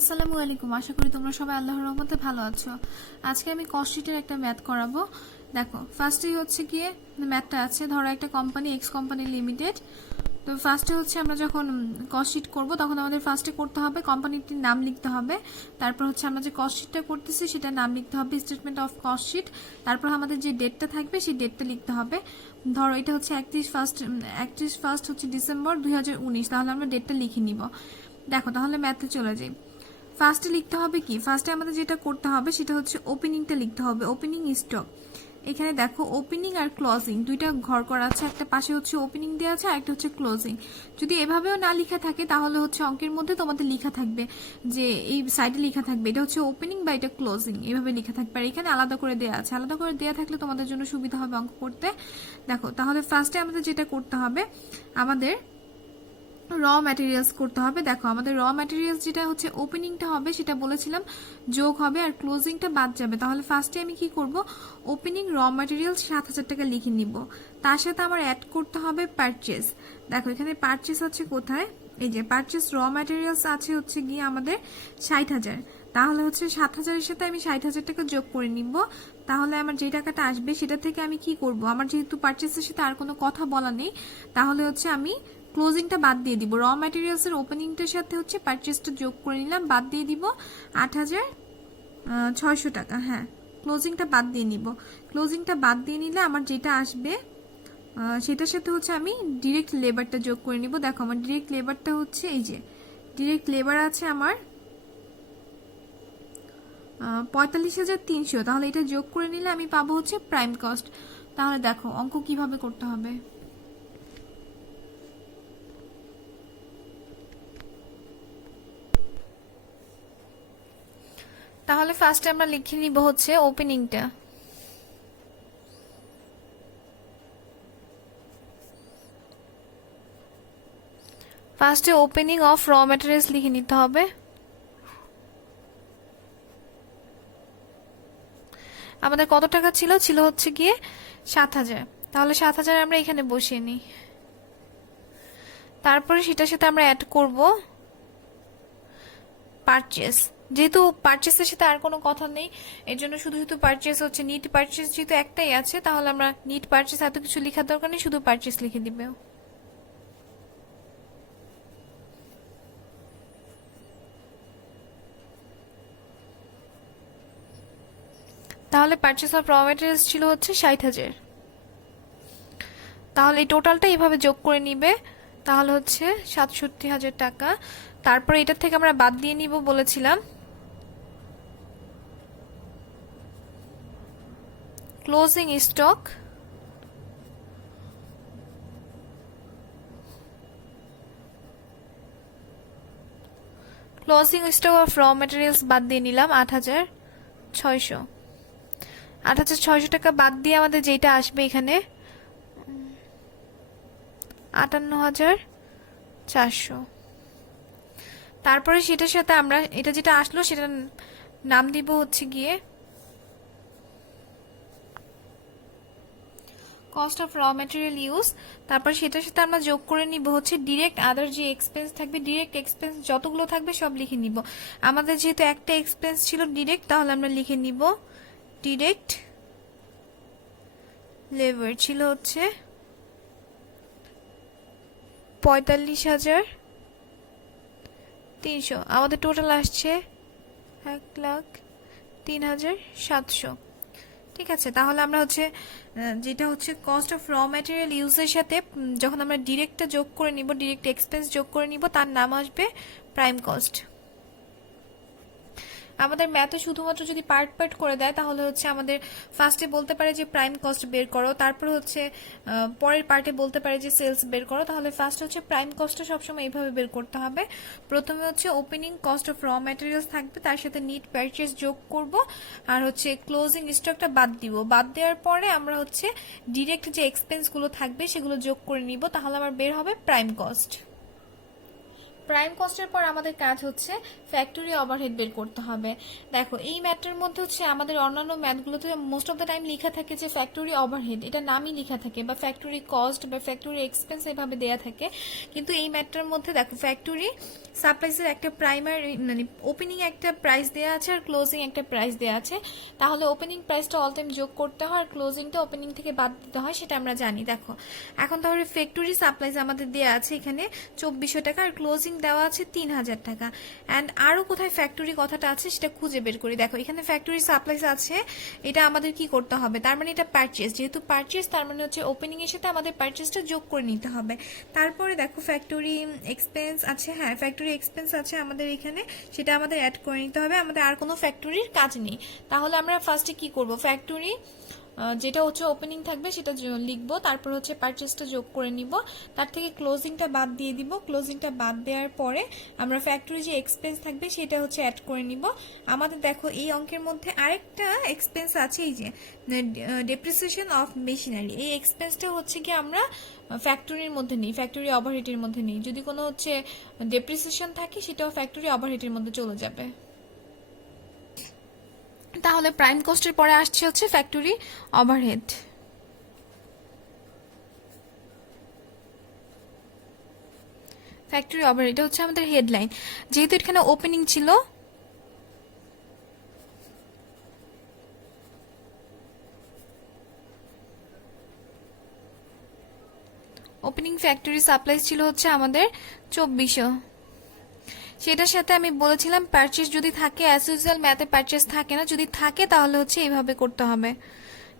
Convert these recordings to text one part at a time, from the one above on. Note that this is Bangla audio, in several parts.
আসসালামু আলাইকুম। আশা করি তোমরা সবাই আল্লাহর রহমতে ভালো আছো। আজকে আমি কস্ট শিটের একটা ম্যাথ করাবো। দেখো, ফার্স্টেই হচ্ছে গিয়ে ম্যাথটা আছে। ধরো একটা কোম্পানি এক্স কোম্পানি লিমিটেড। তো ফার্স্টে হচ্ছে আমরা যখন কস্ট শিট করবো তখন আমাদের ফার্স্টে করতে হবে কোম্পানিটির নাম লিখতে হবে। তারপর হচ্ছে আমরা যে কস্ট শিটটা করতেছি সেটার নাম লিখতে হবে, স্টেটমেন্ট অফ কস্ট শিট। তারপর আমাদের যে ডেটটা থাকবে সেই ডেটটা লিখতে হবে। ধরো এটা হচ্ছে 31 হচ্ছে ডিসেম্বর 2019, তাহলে আমরা ডেটটা লিখে নিব। দেখো, তাহলে ম্যাথে চলে যাই। ফার্স্টে লিখতে হবে কি, ফার্স্টে আমাদের যেটা করতে হবে সেটা হচ্ছে ওপেনিংটা লিখতে হবে, ওপেনিং স্টক। এখানে দেখো ওপেনিং আর ক্লোজিং দুইটা ঘর করা আছে, একটা পাশে হচ্ছে ওপেনিং দেওয়া আছে আর একটা হচ্ছে ক্লোজিং। যদি এভাবেও না লেখা থাকে তাহলে হচ্ছে অঙ্কের মধ্যে তোমাদের লেখা থাকবে যে এই সাইডে লেখা থাকবে এটা হচ্ছে ওপেনিং বা এটা ক্লোজিং, এভাবে লেখা থাকবে। আর এখানে আলাদা করে দেওয়া আছে, আলাদা করে দেওয়া থাকলে তোমাদের জন্য সুবিধা হবে অঙ্ক করতে। দেখো, তাহলে ফার্স্টে আমাদের যেটা করতে হবে, আমাদের র ম্যাটেরিয়ালস করতে হবে। দেখো, আমাদের র ম্যাটেরিয়ালস যেটা হচ্ছে ওপেনিংটা হবে সেটা বলেছিলাম যোগ হবে আর ক্লোজিংটা বাদ যাবে। তাহলে ফার্স্টে আমি কি করব, ওপেনিং র ম্যাটেরিয়ালস 7,000 টাকা লিখে নিব। তার সাথে আমার অ্যাড করতে হবে পারচেস। দেখো, এখানে পারচেস আছে কোথায়, এই যে পারচেস র ম্যাটেরিয়ালস আছে হচ্ছে গিয়ে আমাদের 60,000। তাহলে হচ্ছে 7,000-এর সাথে আমি 60,000 টাকা যোগ করে নিব। তাহলে আমার যে টাকাটা আসবে সেটা থেকে আমি কি করব, আমার যেহেতু পারচেসের সাথে আর কোনো কথা বলা নেই, তাহলে হচ্ছে আমি ক্লোজিংটা বাদ দিয়ে দিব। র ম্যাটেরিয়ালস এর ওপেনিংটার সাথে হচ্ছে পারচেসটা যোগ করে নিলাম, বাদ দিয়ে দিব 8,600 টাকা। হ্যাঁ, ক্লোজিংটা বাদ দিয়ে নিব। ক্লোজিংটা বাদ দিয়ে নিলে আমার যেটা আসবে সেটার সাথে হচ্ছে আমি ডিরেক্ট লেবারটা যোগ করে নিব। দেখো, আমার ডিরেক্ট লেবারটা হচ্ছে এই যে ডিরেক্ট লেবার আছে আমার 45,300। তাহলে এটা যোগ করে নিলে আমি পাবো হচ্ছে প্রাইম কস্ট। তাহলে দেখো অঙ্ক কিভাবে করতে হবে। তাহলে ফার্স্টে আমরা লিখে নিব হচ্ছে ওপেনিংটা। ফার্স্টে ওপেনিং অফ র ম্যাটেরিয়ালস লিখে নিতে হবে। আমাদের কত টাকা ছিল, ছিল হচ্ছে গিয়ে 7,000। তাহলে 7,000 আমরা এখানে বসিয়ে নিই। তারপরে সেটার সাথে আমরা অ্যাড করব পারচেস। যেহেতু পারচেসের সাথে আর কোনো কথা নেই, এর জন্য শুধু শুধু পারচেস হচ্ছে, নিট পারচেস যেহেতু একটাই আছে, তাহলে আমরা নিট পারচেস এত কিছু লেখার দরকার নেই, শুধু পারচেস লিখে দিবে। তাহলে পারচেস অফ র ম্যাটেরিয়ালস ছিল হচ্ছে 60,000। তাহলে এই টোটালটা এইভাবে যোগ করে নিবে, তাহলে হচ্ছে 67,000 টাকা। তারপরে এটার থেকে আমরা বাদ দিয়ে নিব বলেছিলাম closing stock. Closing stock of র ম্যাটেরিয়ালস বাদ দিয়ে নিলাম 8,600। 8,600 টাকা বাদ দিয়ে আমাদের যেটা আসবে এখানে 58,400। তারপরে সেটার সাথে আমরা এটা যেটা আসলো সেটার নাম দিব হচ্ছে গিয়ে কস্ট অফ র ম্যাটেরিয়াল ইউজ। তারপর সেটার সাথে আমরা যোগ করে নিব হচ্ছে ডিরেক্ট আদার যে এক্সপেন্স থাকবে, ডিরেক্ট এক্সপেন্স যতগুলো থাকবে সব লিখে নিব। আমাদের যেহেতু একটা এক্সপেন্স ছিল ডিরেক্ট, তাহলে আমরা লিখে নিব ডিরেক্ট লেবার ছিল হচ্ছে 45,300। আমাদের টোটাল আসছে 1,03,700। ঠিক আছে, তাহলে আমরা হচ্ছে যেটা হচ্ছে কস্ট অফ র ম্যাটেরিয়াল ইউজের সাথে যখন আমরা ডিরেক্টটা যোগ করে নিব, ডিরেক্ট এক্সপেন্স যোগ করে নিব, তার নাম আসবে প্রাইম কস্ট। আমাদের ম্যাথে শুধুমাত্র যদি পার্ট পার্ট করে দেয় তাহলে হচ্ছে আমাদের ফার্স্টে বলতে পারে যে প্রাইম কস্ট বের করো, তারপর হচ্ছে পরের পার্টে বলতে পারে যে সেলস বের করো। তাহলে ফার্স্ট হচ্ছে প্রাইম কস্টটা সবসময় এইভাবে বের করতে হবে। প্রথমে হচ্ছে ওপেনিং কস্ট অফ র ম্যাটেরিয়ালস থাকবে, তার সাথে নিট পারচেস যোগ করব, আর হচ্ছে ক্লোজিং স্টকটা বাদ দিব। বাদ দেওয়ার পরে আমরা হচ্ছে ডিরেক্ট যে এক্সপেন্সগুলো থাকবে সেগুলো যোগ করে নিব, তাহলে আমার বের হবে প্রাইম কস্ট। প্রাইম কস্টের পর আমাদের কাজ হচ্ছে ফ্যাক্টরি ওভারহেড বের করতে হবে। দেখো এই ম্যাথটার মধ্যে হচ্ছে আমাদের অন্যান্য ম্যাথগুলোতে মোস্ট অফ দ্য টাইম লেখা থাকে যে ফ্যাক্টরি ওভারহেড, এটা নামই লেখা থাকে, বা ফ্যাক্টরি কস্ট বা ফ্যাক্টরি এক্সপেন্স এভাবে দেয়া থাকে। কিন্তু এই ম্যাথটার মধ্যে দেখো ফ্যাক্টরি সাপ্লাইসের একটা প্রাইমারি মানে ওপেনিং একটা প্রাইস দেওয়া আছে আর ক্লোজিং একটা প্রাইস দেওয়া আছে। তাহলে ওপেনিং প্রাইসটা অল টাইম যোগ করতে হয় আর ক্লোজিংটা ওপেনিং থেকে বাদ দিতে হয়, সেটা আমরা জানি। দেখো এখন তাহলে ফ্যাক্টরি সাপ্লাইস আমাদের দেওয়া আছে এখানে 2400 টাকা আর ক্লোজিং দেওয়া আছে 3000 টাকা। অ্যান্ড আরও কোথায় ফ্যাক্টরি কথাটা আছে সেটা খুঁজে বের করি। দেখো এখানে ফ্যাক্টরি সাপ্লাইস আছে, এটা আমাদের কি করতে হবে, তার মানে এটা পারচেস, যেহেতু পারচেস তার মানে হচ্ছে ওপেনিং এর সাথে আমাদের পারচেসটা যোগ করে নিতে হবে। তারপরে দেখো ফ্যাক্টরি এক্সপেন্স আছে, হ্যাঁ ফ্যাক্টরি এক্সপেন্স আছে আমাদের এখানে, সেটা আমাদের অ্যাড করে নিতে হবে। আমাদের আর কোনো ফ্যাক্টরির কাজ নেই। তাহলে আমরা ফার্স্টে কি করব, ফ্যাক্টরি যেটা হচ্ছে ওপেনিং থাকবে সেটা লিখবো, তারপর হচ্ছে পারচেসটা যোগ করে নিব, তার থেকে ক্লোজিংটা বাদ দিয়ে দিব। ক্লোজিংটা বাদ দেওয়ার পরে আমরা ফ্যাক্টরি যে এক্সপেন্স থাকবে সেটা হচ্ছে অ্যাড করে নিব। আমাদের দেখো এই অঙ্কের মধ্যে আরেকটা এক্সপেন্স আছে, এই যে ডেপ্রিসিয়েশন অফ মেশিনারি, এই এক্সপেন্সটা হচ্ছে কি আমরা ফ্যাক্টরির মধ্যে নেই, ফ্যাক্টরি ওভারহেডের মধ্যে নেই। যদি কোনো হচ্ছে ডেপ্রিসিয়েশন থাকে সেটাও ফ্যাক্টরি ওভারহেডের মধ্যে চলে যাবে। তাহলে প্রাইম কস্টের পরে আসছে হচ্ছে ফ্যাক্টরি ওভারহেড। ফ্যাক্টরি ওভারহেড এটা হচ্ছে আমাদের হেডলাইন, যেহেতু এখানে ওপেনিং ছিল ওপেনিং ফ্যাক্টরি সাপ্লাইস ছিল হচ্ছে আমাদের 2400, সেটার সাথে আমি বলেছিলাম পারচেস যদি থাকে, অ্যাজ ইউজুয়াল ম্যাথে পারচেস থাকে না, যদি থাকে তাহলে হচ্ছে এইভাবে করতে হবে,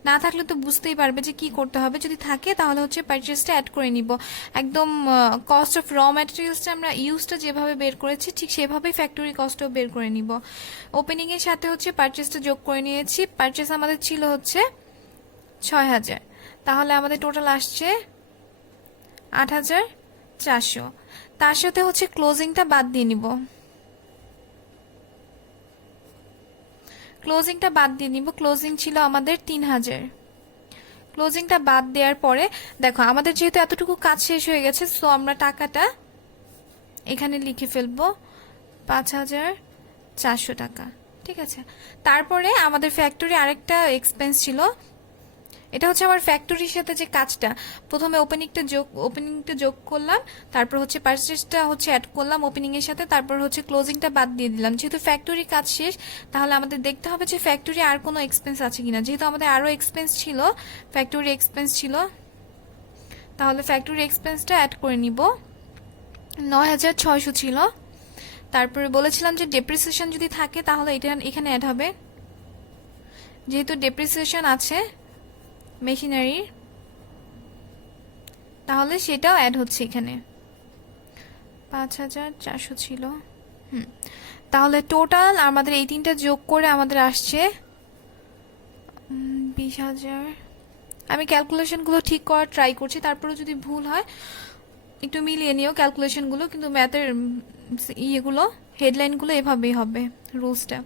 না থাকলে তো বুঝতেই পারবে যে কি করতে হবে। যদি থাকে তাহলে হচ্ছে পারচেসটা অ্যাড করে নিব। একদম কস্ট অফ র ম্যাটেরিয়ালসটা আমরা ইউজটা যেভাবে বের করেছি ঠিক সেভাবেই ফ্যাক্টরি কস্টও বের করে নিব। ওপেনিং এর সাথে হচ্ছে পারচেসটা যোগ করে নিয়েছি। পারচেস আমাদের ছিল হচ্ছে 6000, তাহলে আমাদের টোটাল আসছে 8400। তার সাথে হচ্ছে ক্লোজিংটা বাদ দিয়ে নিব, ক্লোজিংটা বাদ দিয়ে নিব। ক্লোজিং ছিল আমাদের 3000। ক্লোজিংটা বাদ দেওয়ার পরে দেখো আমাদের যেহেতু এতটুকু কাজ শেষ হয়ে গেছে, সো আমরা টাকাটা এখানে লিখে ফেলবো 5400 টাকা, ঠিক আছে। তারপরে আমাদের ফ্যাক্টরি আরেকটা এক্সপেন্স ছিল, এটা হচ্ছে আমার ফ্যাক্টরির সাথে যে কাজটা, প্রথমে ওপেনিংটা যোগ করলাম, তারপর হচ্ছে পারচেসটা হচ্ছে অ্যাড করলাম ওপেনিং এর সাথে, তারপর হচ্ছে ক্লোজিংটা বাদ দিয়ে দিলাম। যেহেতু ফ্যাক্টরি কাজ শেষ, তাহলে আমাদের দেখতে হবে যে ফ্যাক্টরি আর কোনো এক্সপেন্স আছে কিনা। যেহেতু আমাদের আরো এক্সপেন্স ছিল, ফ্যাক্টরি এক্সপেন্স ছিল, তাহলে ফ্যাক্টরি এক্সপেন্সটা অ্যাড করে নিব। 9600 ছিল। তারপরে বলেছিলাম যে ডেপ্রিসিয়েশন যদি থাকে তাহলে এটা এখানে অ্যাড হবে, যেহেতু ডেপ্রিসিয়েশন আছে মেশিনারি, তাহলে সেটাও অ্যাড হচ্ছে এখানে। 5400 ছিল। তাহলে টোটাল আমাদের এই তিনটা যোগ করে আমাদের আসছে 20000। আমি ক্যালকুলেশনগুলো ঠিক করার ট্রাই করছি, তারপরে যদি ভুল হয় একটু মিলিয়ে নিও ক্যালকুলেশনগুলো, কিন্তু ম্যাথের ইয়েগুলো হেডলাইনগুলো এভাবেই হবে রুলসটা।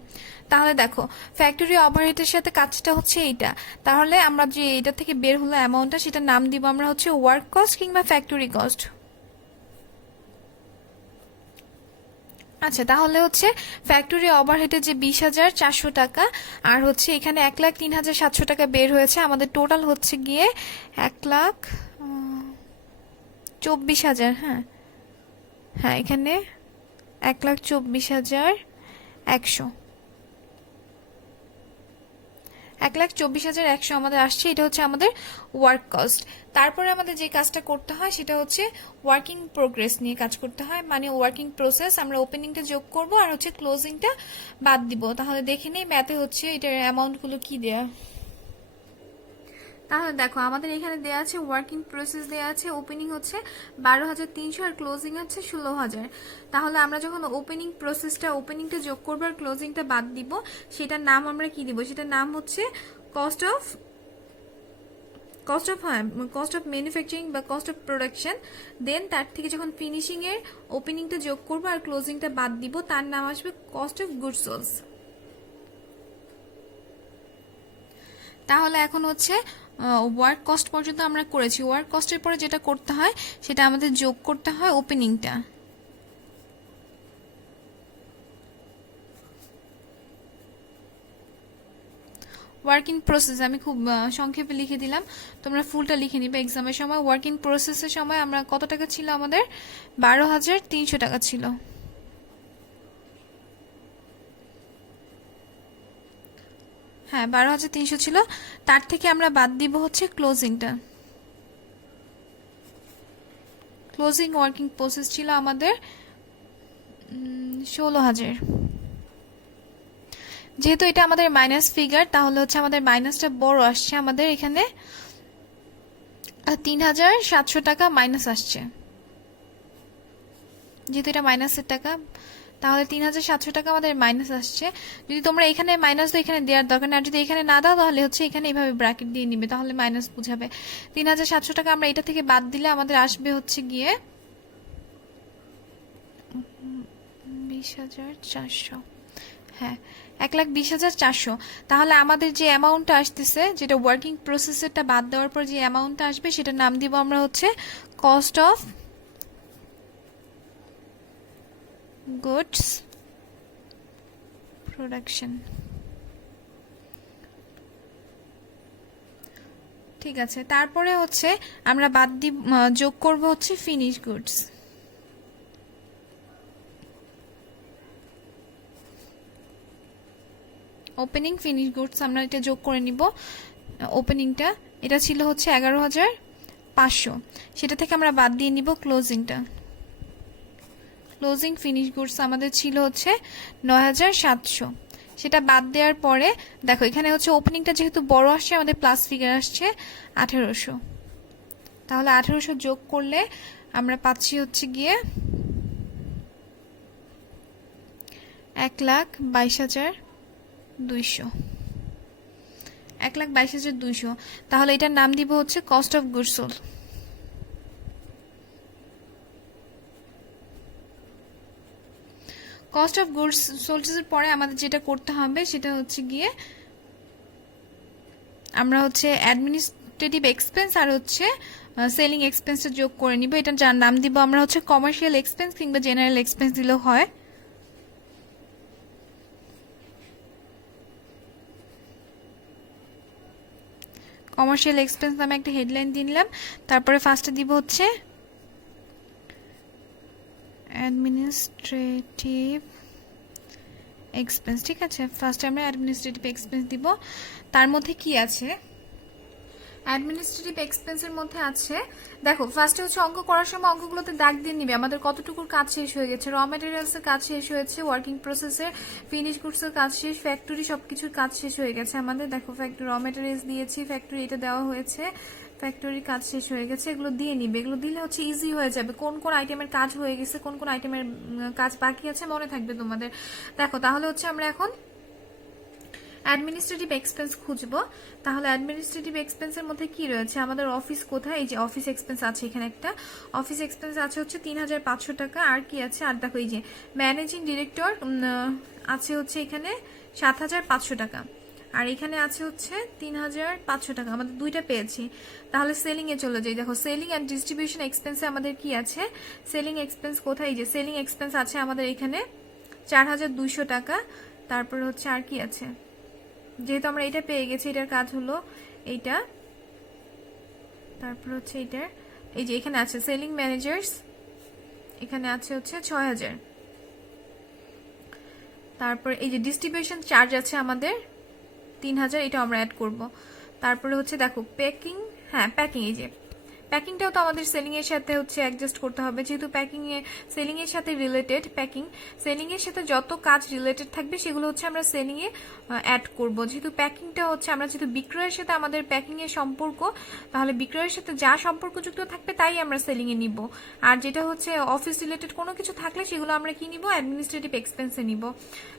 তাহলে দেখো ফ্যাক্টরি ওভারহেডের সাথে কাজটা হচ্ছে এইটা, তাহলে আমরা যে এটা থেকে বের হলো অ্যামাউন্টটা সেটা নাম দিব আমরা হচ্ছে ওয়ার্ক কস্ট কিংবা ফ্যাক্টরি কস্ট। আচ্ছা, তাহলে হচ্ছে ফ্যাক্টরি ওভারহেডের যে 20400 টাকা আর হচ্ছে এখানে 1,03,700 টাকা বের হয়েছে, আমাদের টোটাল হচ্ছে গিয়ে 1,24,000। হ্যাঁ হ্যাঁ, এখানে 1,24,100, 1,24,100 আমাদের আসছে। এটা হচ্ছে আমাদের ওয়ার্ক কস্ট। তারপরে আমাদের যে কাজটা করতে হয় সেটা হচ্ছে ওয়ার্কিং প্রোগ্রেস নিয়ে কাজ করতে হয়, মানে ওয়ার্কিং প্রসেস। আমরা ওপেনিংটা যোগ করব আর হচ্ছে ক্লোজিংটা বাদ দিব। তাহলে দেখে নেই ম্যাথে হচ্ছে এটার অ্যামাউন্টগুলো কি দেয়া। তাহলে দেখো আমাদের এখানে দেয়া আছে ওয়ার্কিং প্রসেস দেয়া আছে, ওপেনিং হচ্ছে 12,300 আর ক্লোজিং হচ্ছে 16,000। তাহলে আমরা যখন ওপেনিংটা যোগ করবো আর ক্লোজিংটা বাদ দিব, সেটার নাম আমরা কি দিব, সেটার নাম হচ্ছে কস্ট অফ ম্যানুফ্যাকচারিং বা কস্ট অফ প্রোডাকশন। দেন তার থেকে যখন ফিনিশিং এর ওপেনিংটা যোগ করবো আর ক্লোজিংটা বাদ দিব, তার নাম আসবে কস্ট অফ গুডস সোলস। তাহলে এখন হচ্ছে ওয়ার্ক কস্ট পর্যন্ত আমরা করেছি। ওয়ার্ক কস্টের পরে যেটা করতে হয় সেটা আমাদের যোগ করতে হয় ওপেনিংটা। ওয়ার্ক ইন প্রসেস আমি খুব সংক্ষেপে লিখে দিলাম, তোমরা ফুলটা লিখে নিবে এক্সামের সময়। ওয়ার্ক ইন প্রসেসের সময় আমরা কত টাকা ছিল আমাদের? 12,300 টাকা ছিল। হ্যাঁ 12,300 ছিল। তার থেকে আমরা বাদ দিব হচ্ছে ক্লোজিংটা। ক্লোজিং ওয়ার্কিং প্রসেস ছিল আমাদের 16,000। যেহেতু এটা আমাদের মাইনাস ফিগার, তাহলে হচ্ছে আমাদের মাইনাসটা বড় আসছে, আমাদের এখানে 3,700 টাকা মাইনাস আসছে। যেহেতু এটা মাইনাসের টাকা, তাহলে 3,700 টাকা আমাদের মাইনাস আসছে। যদি তোমরা এখানে মাইনাস দাও, এখানে দেওয়ার দরকার নেই। আর যদি এখানে না দাও, তাহলে হচ্ছে এখানে এইভাবে ব্র্যাকেট দিয়ে নিবে, তাহলে মাইনাস বুঝাবে। 3,700 টাকা আমরা এটা থেকে বাদ দিলে আমাদের আসবে হচ্ছে গিয়ে 20,400। হ্যাঁ 1,20,400। তাহলে আমাদের যে অ্যামাউন্টটা আসতেছে, যেটা ওয়ার্কিং প্রসেসরটা বাদ দেওয়ার পর যে অ্যামাউন্টটা আসবে, সেটার নাম দিব আমরা হচ্ছে কস্ট অফ গুডস প্রোডাকশন। ঠিক আছে, তারপরে হচ্ছে আমরা বাদ দিব, যোগ করব হচ্ছে finish goods. Opening finish goods আমরা এটা যোগ করে নিব। ওপেনিংটা এটা ছিল হচ্ছে 11,500, সেটা থেকে আমরা বাদ দিয়ে নিব ক্লোজিংটা। ক্লোজিং ফিনিশ গুডস আমাদের ছিল হচ্ছে 9,700, সেটা বাদ দেওয়ার পরে দেখো এখানে হচ্ছে ওপেনিংটা যেহেতু বড় আসছে, আমাদের প্লাস ফিগার আসছে 1,800। তাহলে 1,800 যোগ করলে আমরা পাচ্ছি হচ্ছে গিয়ে 1,22,200। 1,22,200। তাহলে এটার নাম দিব হচ্ছে cost of goods sold. Cost of goods সোল্ডের পরে আমাদের যেটা করতে হবে সেটা হচ্ছে গিয়ে আমরা হচ্ছে অ্যাডমিনিস্ট্রেটিভ এক্সপেন্স আর হচ্ছে সেলিং এক্সপেন্সটা যোগ করে নিব। এটার যার নাম দিব আমরা হচ্ছে কমার্শিয়াল এক্সপেন্স কিংবা জেনারেল এক্সপেন্স দিলেও হয়। কমার্শিয়াল এক্সপেন্স নামে একটা হেডলাইন দিলাম। তারপরে ফার্স্টে দিব হচ্ছে অ্যাডমিনিস্ট্রেটিভ এক্সপেন্স। ঠিক আছে, ফার্স্টে আমরা অ্যাডমিনিস্ট্রেটিভ এক্সপেন্স দিব। তার মধ্যে কি আছে? অ্যাডমিনিস্ট্রেটিভ এক্সপেন্সের মধ্যে আছে, দেখো ফার্স্টে হচ্ছে অঙ্ক করার সময় অঙ্কগুলোতে দাগ দিয়ে নিবে আমাদের কতটুকুর কাজ শেষ হয়ে গেছে। র ম্যাটেরিয়ালসের কাজ শেষ হয়েছে, ওয়ার্কিং প্রসেসের, ফিনিশ গুডসের কাজ শেষ, ফ্যাক্টরি সবকিছুর কাজ শেষ হয়ে গেছে আমাদের। দেখো ফ্যাক্টরি র ম্যাটেরিয়ালস দিয়েছি, ফ্যাক্টরি এটা দেওয়া হয়েছে, ফ্যাক্টরির কাজ শেষ হয়ে গেছে। এগুলো দিয়ে নিবে, এগুলো দিলে হচ্ছে ইজি হয়ে যাবে কোন কোন আইটেমের কাজ হয়ে গেছে, কোন কোন আইটেমের কাজ বাকি আছে মনে থাকবে তোমাদের। দেখো তাহলে হচ্ছে আমরা এখন অ্যাডমিনিস্ট্রেটিভ এক্সপেন্স খুঁজবো। তাহলে অ্যাডমিনিস্ট্রেটিভ এক্সপেন্সের মধ্যে কি রয়েছে? আমাদের অফিস কোথায়? এই যে অফিস এক্সপেন্স আছে, এখানে একটা অফিস এক্সপেন্স আছে হচ্ছে 3,500 টাকা। আর কি আছে? আর দেখো এই যে ম্যানেজিং ডিরেক্টর আছে হচ্ছে এখানে 7,500 টাকা। আর এখানে আছে হচ্ছে 3,500 টাকা। আমাদের দুইটা পেয়েছি। তাহলে সেলিং এ চলে যাই। দেখো সেলিং এন্ড ডিস্ট্রিবিউশন এক্সপেন্সে আমাদের কি আছে? সেলিং এক্সপেন্স কোথায়? এই যে সেলিং এক্সপেন্স আছে আমাদের এখানে 4,200 টাকা। তারপরে হচ্ছে আর কি আছে? যেহেতু আমরা এটা পেয়ে গেছি, এটার কাজ হলো এইটা। তারপর হচ্ছে এটার এই যে এখানে আছে সেলিং ম্যানেজার্স, এখানে আছে হচ্ছে 6,000। তারপর এই যে ডিস্ট্রিবিউশন চার্জ আছে আমাদের 3,000, এটা আমরা অ্যাড করব। তারপরে হচ্ছে দেখো প্যাকিং, হ্যাঁ প্যাকিং, এই যে প্যাকিংটাও তো আমাদের সেলিং এর সাথে হচ্ছে অ্যাডজাস্ট করতে হবে, যেহেতু প্যাকিং এ সেলিং এর সাথে রিলেটেড। প্যাকিং সেলিং এর সাথে যত কাজ রিলেটেড থাকবে সেগুলো হচ্ছে আমরা সেলিং এ অ্যাড করব। যেহেতু প্যাকিংটা হচ্ছে আমরা যেহেতু বিক্রয়ের সাথে আমাদের প্যাকিং এর সম্পর্ক, তাহলে বিক্রয়ের সাথে যা সম্পর্কযুক্ত থাকবে তাই আমরা সেলিং এ নিব। আর যেটা হচ্ছে অফিস রিলেটেড কোনো কিছু থাকলে সেগুলো আমরা কি নিব? অ্যাডমিনিস্ট্রেটিভ এক্সপেন্সে নিব।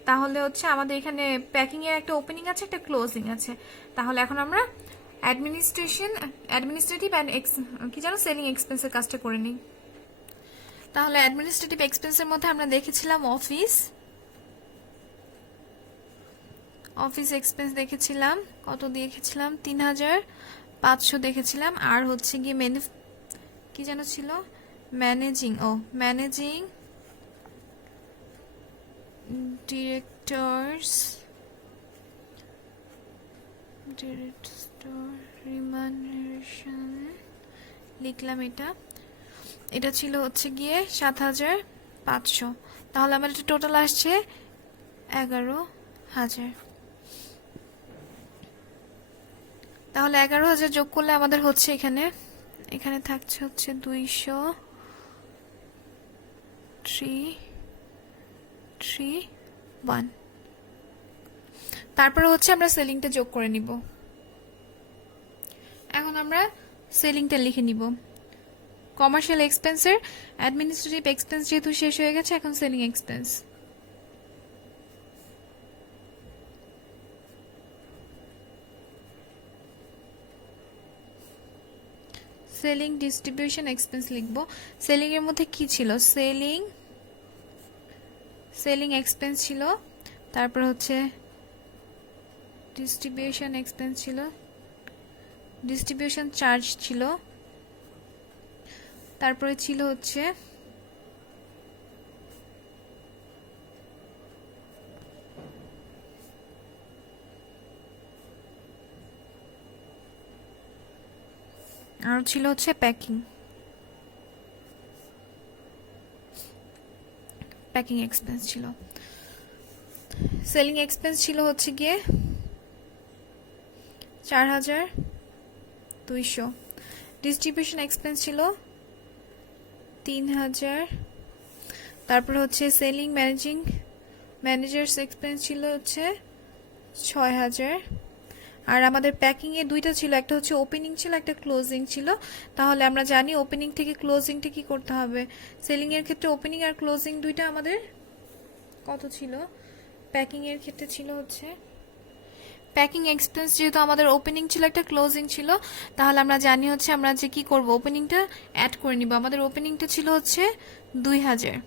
তাহলে হচ্ছে আমাদের এখানে প্যাকিং এর একটা ওপেনিং আছে, একটা ক্লোজিং আছে। তাহলে এখন আমরা অ্যাডমিনিস্ট্রেটিভ অ্যান্ড কি জানো সেলিং এক্সপেন্সের কাজটা করে নিই। তাহলে অ্যাডমিনিস্ট্রেটিভ এক্সপেন্সের মধ্যে আমরা দেখেছিলাম অফিস এক্সপেন্স দেখেছিলাম, কত দেখেছিলাম? 3,500 দেখেছিলাম। আর হচ্ছে গিয়ে কি যেন ছিল? ম্যানেজিং ডিরেক্টরস ডিরেক্ট স্টোর রিমানারেশন লিখলাম। এটা ছিল হচ্ছে গিয়ে ৭,৫০০। তাহলে আমার এটা টোটাল আসছে 11,০০০। তাহলে 11,০০০ যোগ করলে আমাদের হচ্ছে এখানে থাকছে হচ্ছে 200,331। তারপরে হচ্ছে আমরা সেলিংটা যোগ করে নিব। এখন আমরা সেলিংটা লিখে নিব। কমার্শিয়াল এক্সপেন্সের অ্যাডমিনিস্ট্রেটিভ এক্সপেন্স যেহেতু শেষ হয়ে গেছে, এখন selling expense. Selling distribution expense লিখব। সেলিং এর মধ্যে কি ছিল? সেলিং এক্সপেন্স ছিল, তারপর হচ্ছে ডিস্ট্রিবিউশন এক্সপেন্স ছিল, ডিস্ট্রিবিউশন চার্জ ছিল, তারপরে ছিল হচ্ছে আর ছিল হচ্ছে প্যাকিং এক্সপেন্স ছিল। সেলিং এক্সপেন্স ছিল হচ্ছে গিয়ে 4,200। ডিস্ট্রিবিউশন এক্সপেন্স ছিল 3,000। তারপর হচ্ছে সেলিং ম্যানেজার্স এক্সপেন্স ছিল হচ্ছে 6,000। আর আমাদের প্যাকিং এ দুইটা ছিল, একটা হচ্ছে ওপেনিং ছিল, একটা ক্লোজিং ছিল। তাহলে আমরা জানি ওপেনিং থেকে ক্লোজিংটা কি করতে হবে। সেলিং এর ক্ষেত্রে ওপেনিং আর ক্লোজিং দুইটা আমাদের কত ছিল? প্যাকিং এর ক্ষেত্রে ছিল হচ্ছে প্যাকিং এক্সপেন্স, যেহেতু আমাদের ওপেনিং ছিল একটা ক্লোজিং ছিল, তাহলে আমরা জানি হচ্ছে আমরা যে কি করব, ওপেনিংটা অ্যাড করে নিব। আমাদের ওপেনিংটা ছিল হচ্ছে 2,000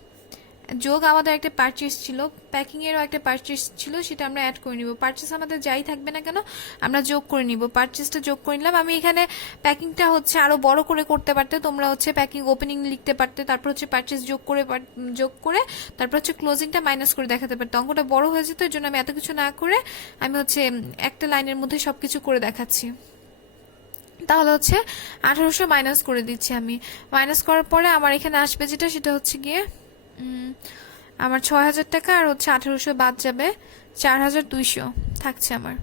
যোগ আমাদের একটা পারচেস ছিল, প্যাকিং এরও একটা পারচেস ছিল, সেটা আমরা অ্যাড করে নিব। পারচেস আমাদের যাই থাকবে না কেন আমরা যোগ করে নিব। পারচেসটা যোগ করে নিলাম। আমি এখানে প্যাকিংটা হচ্ছে আরো বড় করে করতে পারতে, তোমরা হচ্ছে প্যাকিং ওপেনিং লিখতে পারতে, তারপর হচ্ছে পারচেস যোগ করে তারপর হচ্ছে ক্লোজিংটা মাইনাস করে দেখাতে পারতে। অঙ্কটা বড় হয়ে যেত, এর জন্য আমি এত কিছু না করে আমি হচ্ছে একটা লাইনের মধ্যে সবকিছু করে দেখাচ্ছি। তাহলে হচ্ছে 1800 মাইনাস করে দিচ্ছি আমি। মাইনাস করার পরে আমার এখানে আসবে যেটা, সেটা হচ্ছে গিয়ে আমার 6,000 টাকা আর হচ্ছে 1800 বাদ যাবে, 4,200 থাকছে আমার।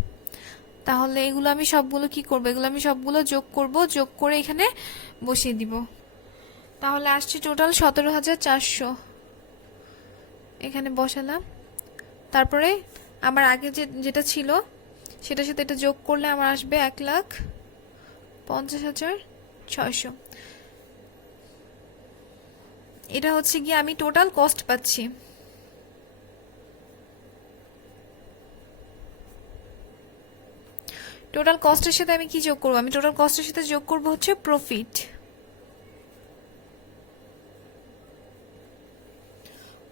তাহলে এগুলো আমি সবগুলো কি করব? এগুলো আমি সবগুলো যোগ করব, যোগ করে এখানে বসিয়ে দিব। তাহলে আসছে টোটাল 17,400। এখানে বসালাম। তারপরে আমার আগে যেটা ছিল সেটার সাথে এটা যোগ করলে আমার আসবে 1,50,600। এটা হচ্ছে গিয়ে আমি টোটাল কস্ট পাচ্ছি। টোটাল কস্টের সাথে আমি কি যোগ করব? আমি টোটাল কস্টের সাথে যোগ করব হচ্ছে প্রফিট।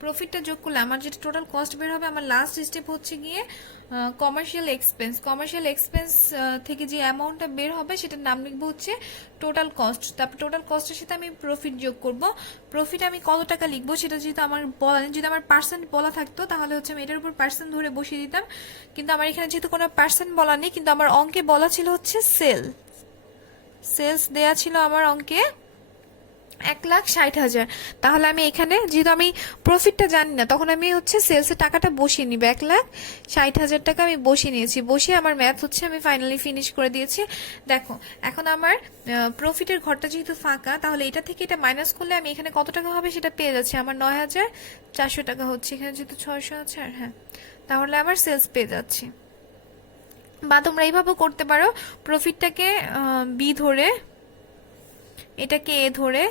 প্রফিটটা যোগ করলে আমার যেটা টোটাল কস্ট বের হবে, আমার লাস্ট স্টেপ হচ্ছে গিয়ে কমার্শিয়াল এক্সপেন্স থেকে যে অ্যামাউন্টটা বের হবে সেটার নাম লিখবো হচ্ছে টোটাল কস্ট। তারপর টোটাল কস্টের সাথে আমি প্রফিট যোগ করব। প্রফিট আমি কত টাকা লিখবো সেটা যেহেতু আমার বলা নেই, যদি আমার পার্সেন্ট বলা থাকতো তাহলে হচ্ছে আমি এটার উপর পার্সেন্ট ধরে বসিয়ে দিতাম, কিন্তু আমার এখানে যেহেতু কোনো পার্সেন্ট বলা নেই, কিন্তু আমার অঙ্কে বলা ছিল হচ্ছে সেলস দেয়া ছিল আমার অঙ্কে 1,60,000। তাহলে আমি এখানে যেহেতু আমি প্রফিটটা জানি না, তখন আমি হচ্ছে সেলসের টাকাটা বসিয়ে নিব। 1,60,000 টাকা আমি বসিয়ে নিয়েছি। বসিয়ে আমার ম্যাথ হচ্ছে আমি ফাইনালি ফিনিশ করে দিয়েছি। দেখো এখন আমার প্রফিটের ঘরটা যেহেতু ফাঁকা, তাহলে এটা থেকে এটা মাইনাস করলে আমি এখানে কত টাকা হবে সেটা পেয়ে যাচ্ছি। আমার 9,400 টাকা হচ্ছে, এখানে যেহেতু 600 আছে। আর হ্যাঁ, তাহলে আমার সেলস পেয়ে যাচ্ছি। বা তোমরা এইভাবেও করতে পারো, প্রফিটটাকে বি ধরে, এটাকে এ ধরে,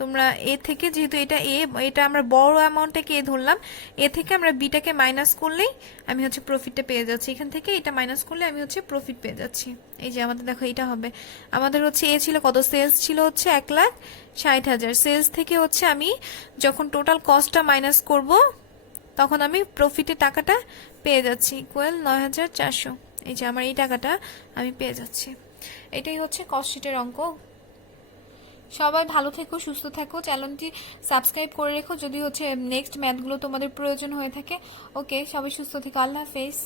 তোমরা এ থেকে, যেহেতু এটা আমরা বড় অ্যামাউন্টটাকে এ ধরলাম, এ থেকে আমরা বিটাকে মাইনাস করলেই আমি হচ্ছে প্রফিটটা পেয়ে যাচ্ছি। এখান থেকে এটা মাইনাস করলে আমি হচ্ছে প্রফিট পেয়ে যাচ্ছি। এই যে আমাদের দেখো এটা হবে, আমাদের হচ্ছে এ ছিল কত? সেলস ছিল হচ্ছে 1,60,000। সেলস থেকে হচ্ছে আমি যখন টোটাল কস্টটা মাইনাস করব তখন আমি প্রফিটের টাকাটা পেয়ে যাচ্ছি, ইকুয়াল 9,400। এই যে আমার এই টাকাটা আমি পেয়ে যাচ্ছি। এটাই হচ্ছে কস্ট শিটের অঙ্ক। সবাই ভালো থেকো, সুস্থ থাকো, চ্যানেলটি সাবস্ক্রাইব করে রেখো যদি হচ্ছে নেক্সট ম্যাথগুলো তোমাদের প্রয়োজন হয়ে থাকে। ওকে, সবাই সুস্থ থেকো, আল্লাহ হাফেজ।